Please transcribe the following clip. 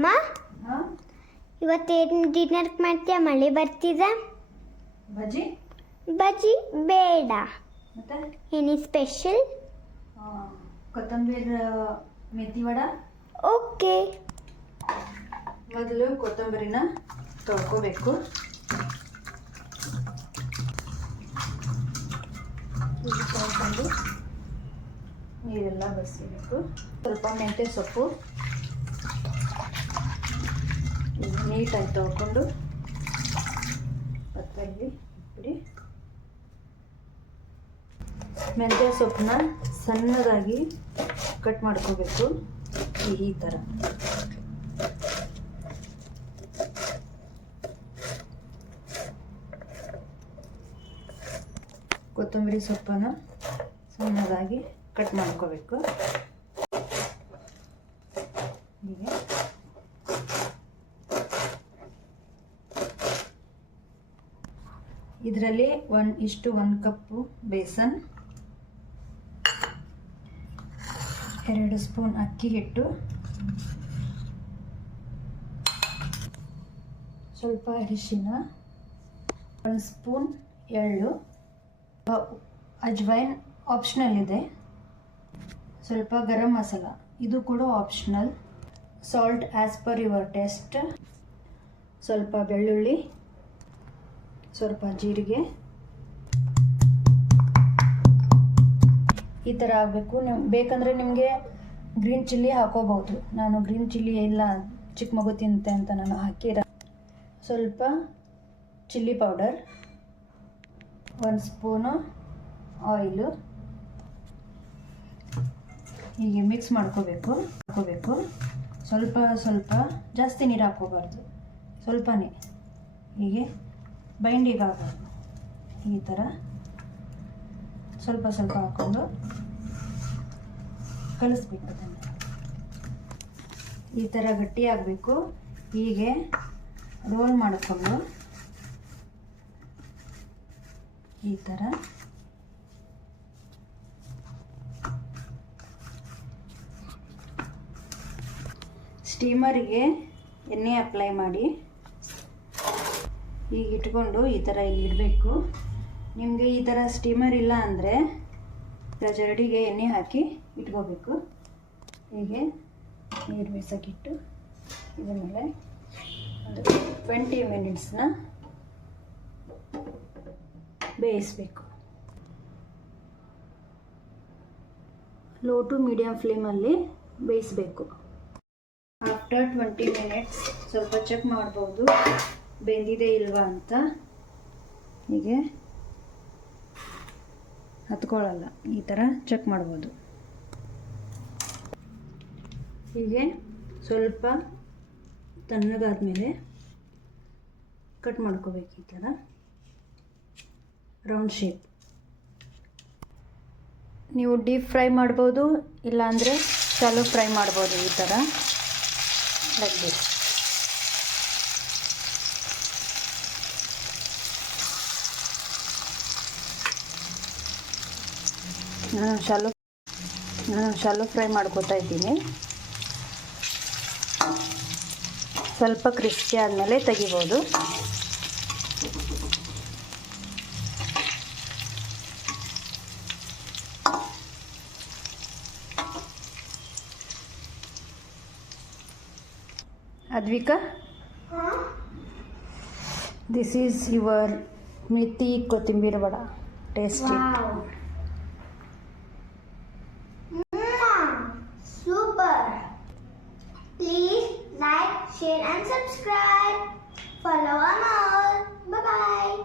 ಅಮ್ಮ ಇವತ್ತೇನು ಡಿನ್ನರ್ ಮಾಡ್ತೀಯ? ಮಳೆ ಬರ್ತಿದೆ. ಬಜ್ಜಿ ಬಜ್ಜಿ ಬೇಡ. ಮತ್ತೆ ಎನಿ ಸ್ಪೆಷಲ್? ಕೊತ್ತಂಬರಿ ಮೆಥಿ ವಡ. ಓಕೆ. ಮೊದಲು ಕೊತ್ತಂಬರಿನ ತೊಳ್ಕೋಬೇಕು. ತೊಳ್ಕೊಂಡು ನೀರೆಲ್ಲ ಬಸಿಬೇಕು. ಸ್ವಲ್ಪ ಮೆಂತ್ಯ ಸೊಪ್ಪು ನೀಟಾಗಿ ತೊಳ್ಕೊಂಡು ಪತ್ರಲ್ಲಿ ಇಟ್ಬಿಡಿ. ಮೆಂತ್ಯ ಸೊಪ್ಪನ್ನ ಸಣ್ಣದಾಗಿ ಕಟ್ ಮಾಡ್ಕೋಬೇಕು. ಈ ಥರ ಕೊತ್ತಂಬರಿ ಸೊಪ್ಪನ್ನು ಸಣ್ಣದಾಗಿ ಕಟ್ ಮಾಡ್ಕೋಬೇಕು. ಹೀಗೆ ಇದರಲ್ಲಿ 1:1 ಕಪ್ಪು ಬೇಸನ್, 2 ಸ್ಪೂನ್ ಅಕ್ಕಿ ಹಿಟ್ಟು, ಸ್ವಲ್ಪ ಅರಿಶಿನ, 1 ಸ್ಪೂನ್ ಎಳ್ಳು, ಅಜ್ವೈನ್ ಆಪ್ಷನಲ್ ಇದೆ, ಸ್ವಲ್ಪ ಗರಂ ಮಸಾಲ ಇದು ಕೂಡ optional, salt as per your taste, ಸ್ವಲ್ಪ ಬೆಳ್ಳುಳ್ಳಿ, ಸ್ವಲ್ಪ ಜೀರಿಗೆ. ಈ ಥರ ಆಗಬೇಕು. ನೀವು ಬೇಕಂದರೆ ನಿಮಗೆ ಗ್ರೀನ್ ಚಿಲ್ಲಿ ಹಾಕೋಬಹುದು. ನಾನು ಗ್ರೀನ್ ಚಿಲ್ಲಿ ಇಲ್ಲ, ಚಿಕ್ಕ ಮಗು ತಿಂತೆ ಅಂತ ನಾನು ಹಾಕಿರ. ಸ್ವಲ್ಪ ಚಿಲ್ಲಿ ಪೌಡರ್, 1 ಸ್ಪೂನು ಆಯಿಲು. ಹೀಗೆ ಮಿಕ್ಸ್ ಮಾಡ್ಕೋಬೇಕು. ಸ್ವಲ್ಪ ಸ್ವಲ್ಪ ಜಾಸ್ತಿ ನೀರು ಹಾಕೋಬಾರ್ದು, ಸ್ವಲ್ಪನೇ ಹೀಗೆ ಬೈಂಡಿಗೆ ಆಗಬಾರ್ದು. ಈ ಥರ ಸ್ವಲ್ಪ ಸ್ವಲ್ಪ ಹಾಕ್ಕೊಂಡು ಕಲಿಸ್ಬೇಕು. ಅದನ್ನು ಈ ಥರ ಗಟ್ಟಿ ಆಗಬೇಕು. ಹೀಗೆ ರೋಲ್ ಮಾಡಿಕೊಂಡು ಈ ಥರ ಸ್ಟೀಮರಿಗೆ ಎಣ್ಣೆ ಅಪ್ಲೈ ಮಾಡಿ ಈಗ ಇಟ್ಕೊಂಡು ಈ ಥರ ಇಲ್ಲಿ ಇಡಬೇಕು. ನಿಮಗೆ ಈ ಥರ ಸ್ಟೀಮರ್ ಇಲ್ಲ ಅಂದರೆ ಜರಡಿಗೆ ಎಣ್ಣೆ ಹಾಕಿ ಇಟ್ಕೋಬೇಕು. ಹೀಗೆ ನೀರು ಬೇಯಿಸೋಕ್ಕಿಟ್ಟು ಇದ್ರ ಮೇಲೆ ಒಂದು 20 ಮಿನಿಟ್ಸ್ನ ಬೇಯಿಸಬೇಕು. ಲೋ ಟು ಮೀಡಿಯಮ್ ಫ್ಲೇಮಲ್ಲಿ ಬೇಯಿಸಬೇಕು. ಆಫ್ಟರ್ 20 ಮಿನಿಟ್ಸ್ ಸ್ವಲ್ಪ ಚೆಕ್ ಮಾಡ್ಬೋದು ಬೆಂದಿದೆ ಇಲ್ವಾ ಅಂತ. ಹೀಗೆ ಹತ್ಕೊಳ್ಳಲ್ಲ, ಈ ಥರ ಚೆಕ್ ಮಾಡ್ಬೋದು. ಹೀಗೆ ಸ್ವಲ್ಪ ತಣ್ಣಗಾದ್ಮೇಲೆ ಕಟ್ ಮಾಡ್ಕೋಬೇಕು. ಈ ಥರ ರೌಂಡ್ ಶೇಪ್. ನೀವು ಡೀಪ್ ಫ್ರೈ ಮಾಡ್ಬೋದು, ಇಲ್ಲಾಂದರೆ ಶಾಲೋ ಫ್ರೈ ಮಾಡ್ಬೋದು. ಈ ಥರ ಲೈಕ್ ದಿಸ್. ನಾನು ಶಾಲೋ ಫ್ರೈ ಮಾಡ್ಕೋತಾ ಇದ್ದೀನಿ. ಸ್ವಲ್ಪ ಕ್ರಿಸ್ಪಿ ಆದಮೇಲೆ ತೆಗಿಬೋದು. Advika, this is your methi kothambari vada. Tasty. Please like, share and subscribe. Follow on all. Bye bye.